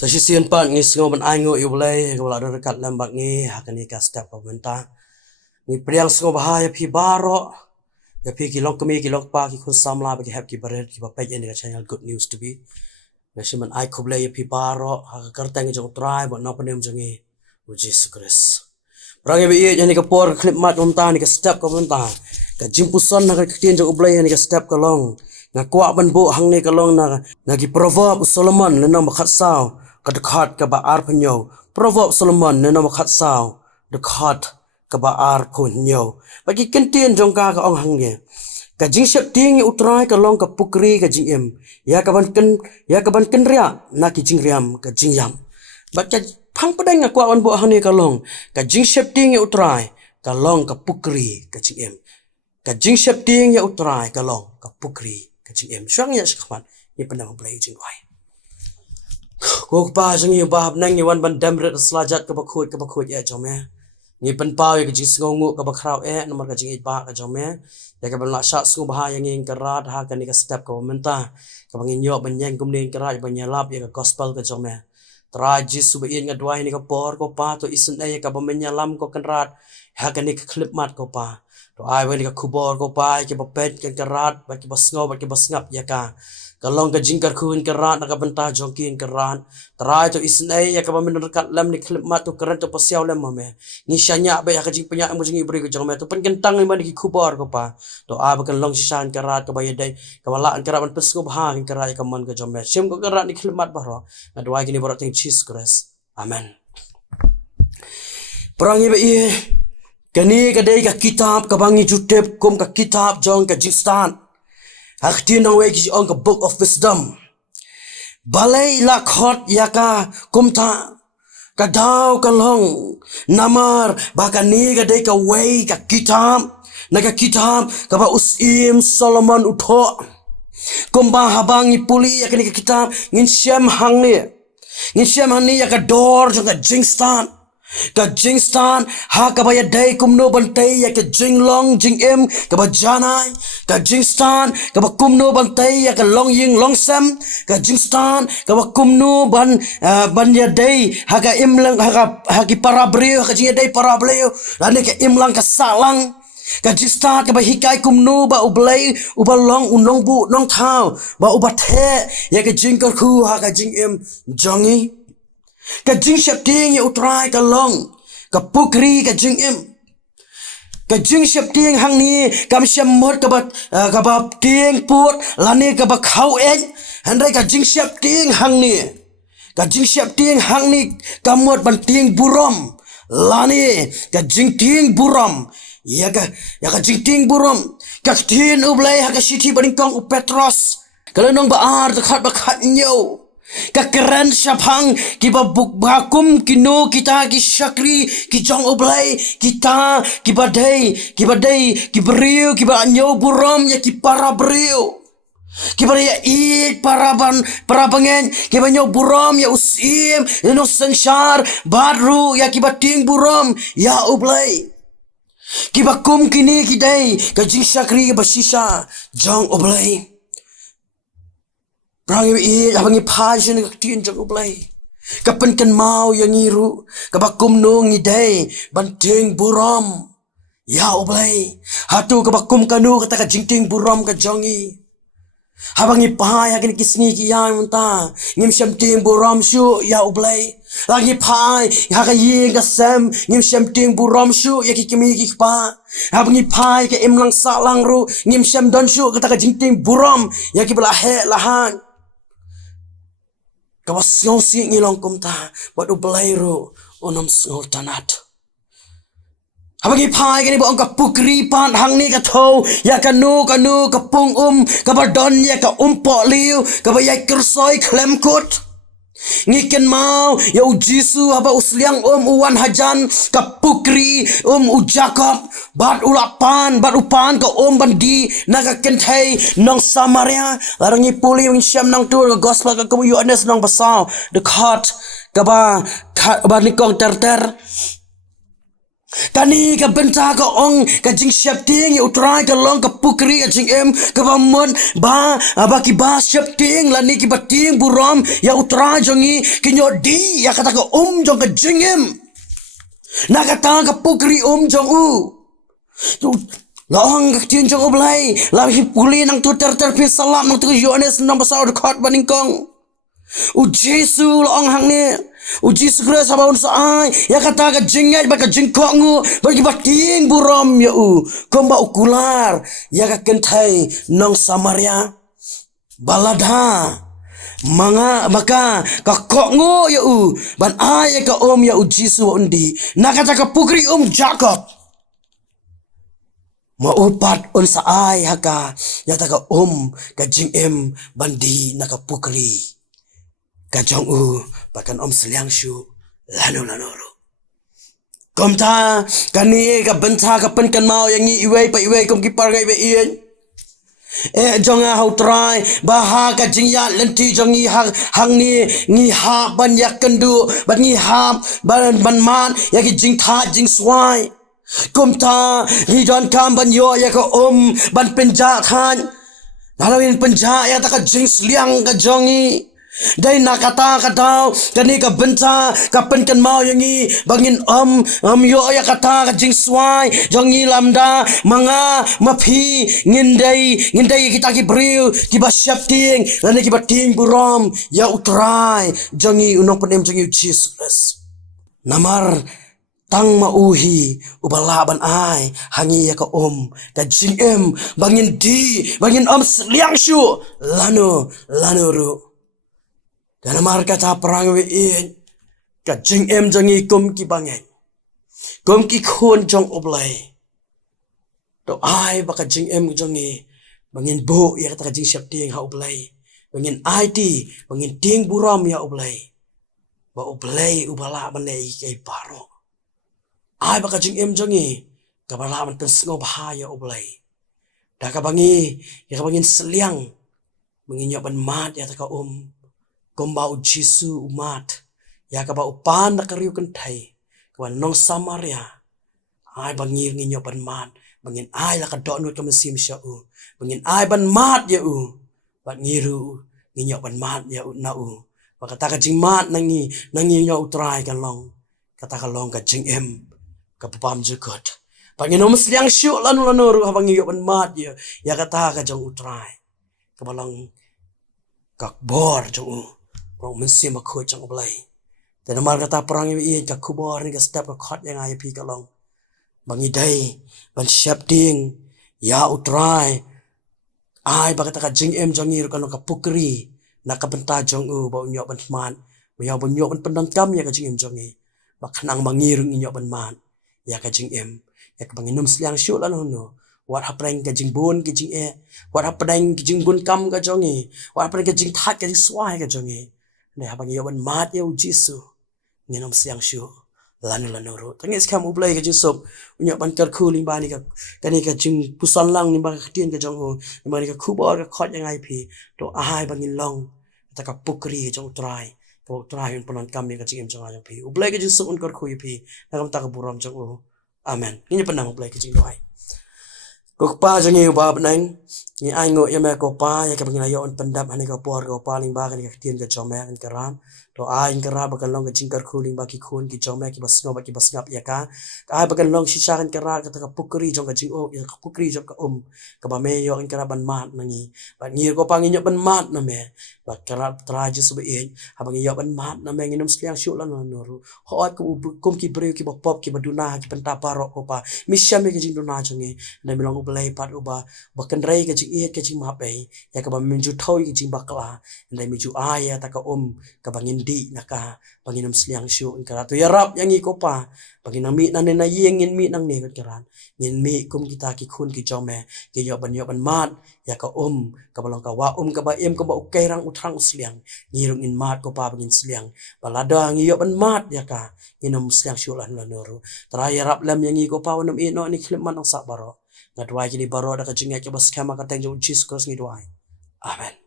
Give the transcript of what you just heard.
Sasisian pat ngi sngo ban aingo iulai ka wala dekat lambak ngi hakani ka step pemerintah ngi priang sngo bahaya phi baro ya phi kilok kemi kilok pa ki khun samla ba ki hap ki baret ki ba page ni ka channel good news to be nasiman ai khoble ya phi baro ha karta ngi jong try ba no panem jangi Jesus Christ Rang ibi iya ni ka por clip mat umta ni ka step ka pemerintah ka jimpuson na ka tien jong ublai ni ka step ka long na kwa ban bu hang ni ka long na ki proverb Solomon le na makhat sao ka dekat ka ba ar penyo proverb Solomon le na makhat sao dekat ka ba ar penyo bagi kentien jong ka ong hang ni ka jing sep ting utrai ka long ka pukri ka jing em ya ka ban ken ria na ki jing riam ka jing yam baca phang padang aku awan buat hani kalong ka jing sep ting utrai ka long ka pukri ka jing em ka jing sep ting utrai ka long ka pukri ka jing em syang ya sekhaman ni pandang play jing wai ko pa jing yu bab nang ni wan ban damret slajat ka bakhut ya jome ni pan pau ya ka jing sngongu ka bakrau nomor ka jing ba ka jome ya ka ban la sha su bahaya ngi karat ha ka ni ka step ka menta ka bangin yo ban yang kum ni karat ban yalap ya ka gospel ka jome Trajis subain ngadwai ni ka por ko pa to isen ay ka bamenyalam ko kanrat ha ka ni ka clip mat ko pa to ai wen ka kubor ko pa ki ba pet kan karat ba ki basngo ba ki basngap ya ka kalong ka jingkar kun karat na ka banta jongkin karat trai to isen ay ya ka bamenerkat lam ni clip mat to karat to pasiaw lam mame ni syanya ba ya ka jing penya mo jing ibri ko jong me to pen kentang ni man ki kubor ko pa to ai ba kan long shan karat ka ba yadai ka wala an karat ban pesgo ba kan karat ka man ka jong me sim ko karat ni clip mat ba ro ngadwai kini borok ting Jesus Christ amen perang ibe ie kani kadai ka kitab ka bangi jutep kum ka kitab jong ka jistan hakti nang we ki on ka book of wisdom balai la khot yaka kumta ka daw ka long namar baka ni kadai ka we ka kitab na ka kitab ka ba usim Solomon utho kumba habangi puli yakani ka kitab ngin syam hang ni ya ka dor jong ka jingstan ha ka ba ya dai kumno bantai ya ka jinglong jingem ka ba janai ka jingstan ka ba kumno bantai ya ka long ying long sam ka jingstan ka ba kumno ban ya dai ha ka imlang ha ki parabreo ka jing dai parabreo lani ka imlang ka salang ka jista ka ba hikai kumnu ba ublai ubalong unong bu nong thao ba ubathe ya ka jingkar khu ha ka jingem jongi ka jing sep ting ya utrai ka long ka pukri ka jingem ka jing sep ting hang ni kam syam mot ka ba ting put lani ka ba khau en handai ka jing sep ting hang ni ka jing sep ting hang ni ka mot ban ting burom lani ka jing ting burom ya ka jing ting burom ka tin ublai ha ka siti baring kong u Petros kalau nong ba ar dekat ba khat nyo ka keren syapang ki ba buk bakum kino kita ki syakri ki jong ublai kita ki badai ki beriu ki ba nyo burom ya ki para beriu ki ba ya it para bangen ki ba nyo burom ya usim no sensyar badru ya ki ba ting burom ya ublai kibakum kini kidai ka jing syakri ka basisa jong oblai Perang ibi abangi passion ka tin jong oblai ka penken mau yang ngiru ka bakum nong idai banting buram ya oblai hatu ka bakum kanu kata ka jingting buram ka jongi habangi pahaya kini kisni ki yang munta ngim syam ting buram syu ya oblai lagi pai haka ying ka sam ngim syam ting buram syu ya ki kimi ki pa habangi pai ka imlang salang ru ngim syam don syu kata ka jingting buram ya ki bela he lahan ka wasong si ngilong kumta wat oblai ru onom sngol tanat habagi pai kani ba ka pukri pan hang ni ka tho ya ka nu ka pung ka badon ya ka po liu ka ba ya kersoi klem kut ngiken mau ya jisu haba usliang uwan hajan ka pukri u Jacob bat ulapan bat upan ka bandi naga kentai nong Samaria larangi puli wing syam nang tur ka gospel ka kamu Yohanes nong basau the cart ka ba nikong ter Kani ka benta ka ong ka jing siap ting ya utrai ka long ka pukri ka jing em ka bamon ba ki ba siap ting la ni ki bating buram ya utrai jongi kinyo di ya kata ka jong ka jing em na kata ka pukri jong u tu long ka tin jong oblai la hi puli nang tu ter pi salam nang tu Yohanes nang pasal dekat baningkong u Jesu long hang ni uji segera sama unsai ya kata ka jingat baka jingkok ngu bagi bating buram ya komba ukular ya ka kentai nong Samaria balada maka ka kok ngu ya ban ai ka ya Jesu undi na kata ka pukri Jacob ma upat unsai haka ya ta ka ka jing bandi na ka pukri kajong bahkan seliang shu lanu ru kom ta kani ka benta ka pen kan mau yang iwei pa iwei kom ki par ngai be ien jong hau trai baha ka jing ya lenti jong hang ni ha ban yak kendu ban ni ha ban man ya ki jing tha jing swai kom ta ri don kam ban yo ya ka ban penja khan nalawin penja ya ta ka jing seliang ka jongi dai nakata katau kani ka benta ka pen kan mau yangi bangin yo ya kata ka jing swai jongi lamda manga mapi ngindai kita ki bril ki ba syap ting lani ki bating buram ya utrai jongi unong penem jongi Jesus namar tang mauhi ubalaban ai hangi ya ka ka jing bangin seliang shu lanu ru dan amar kata perang wein ka jing jongi kum ki bangen kum ki khon jong oblai to ai baka jing jongi bangin bo ya kata jing siap ting ha oblai bangin IT bangin ting buram ya oblai ba oblai ubala banai ke paro ai baka jing jongi ka bala man pensngo bahaya oblai da ka bangi ya ka bangin seliang bangin ban mat ya ta ka kombau Jesu umat ya ka ba upan na kariu kentai kawan nong Samaria ai bangir nginyo ban mat bangin ai la ka donut ka mesim sya bangin ai ban mat ya ban ngiru nginyo ban mat ya na baka ta ka jing mat nangi nyo utrai kan long kata ka long ka jing ka pam jukot bangin nom sliang syu lanu ru ha bangi yo ban mat ya kata ka jong utrai ka balong ka bor jong Rong mensim aku jang oblai. Dan amar kata perang ini ka kubor ni ka step ka khot yang ai pi ka long. Bangi dai ban siap ding ya utrai. Ai ba kata ka jing jangir ka no ka pukri na ka benta jong ba unyo ban man. Ba unyo ban pendang kam ya ka jing jangi. Ba khanang mangir unyo ban man. Ya ka jing ya ka banginum sliang syu lan hono. Wat hapreng ka jing bun ki jing wat hapreng ki jing bun kam ka jongi. Wat hapreng ka jing that ka jing swai ka jongi. Nah, abang yawan mat ya Jesu nginom siang syu lanu ro tangis kam ublai ka Jesu unyak ban kar khu ling bani ka kani ka jing pusan lang ni ba ka tien ka jong ni bani ka khubor ka khot yang ai pi to ahai bangin long ta ka pukri jong trai to trai un panon kam ni ka jing jong ai pi ublai ka Jesu un kar khu pi na kam ta ka buram jong amen ni penang ublai ka jing doai ko pa jang yu ba nang ni ai ngo ya me ko pa ya ka bangin ayo on pendam ani ka por ko pa ling ba ka tien ka jong me an karam to ai kara bakal long ka jingkar khuling ba ki khun ki jong me ki basngo ba ki basngap ya ka ai bakal long sisa kan kara ka ta ka pukri jong ka jing ya ka pukri jong ka ka ba me yo an kara ban mat nangi ba ngir ko pa ngi ban mat na me ba kara tra je su be ha ba ngi yo ban mat na me ngi nom sliang syu lan no ru ho kum ki bre ki ba pop ki ba duna ki pen ta paro ko pa mi syam ki jing duna jongi na mi long ublai pat uba ba kan rai ka jing ka jing ma pe ya ka ba min ju thoi ki jing ba kla ndai mi ju aya ta ka ka bangin di naka banginam sliang syu in kara to yarap yang iko pa banginam mi nan na yengin mi nang ne karan ngin mi kum kita ki khun ki jome ki yo ban mat ya ka ka balong ka wa ka ba ka ba ukairang utrang sliang ngirung in mat ko pa bangin sliang balada ngi yo ban mat ya ka nginam sliang syu lan lanoru tra yarap lam yang iko pa wanam ino ni klip man ang sabaro ngadwai kini baro da ka jinga ke bas kama ka teng jo Jesus ngi dwai amen.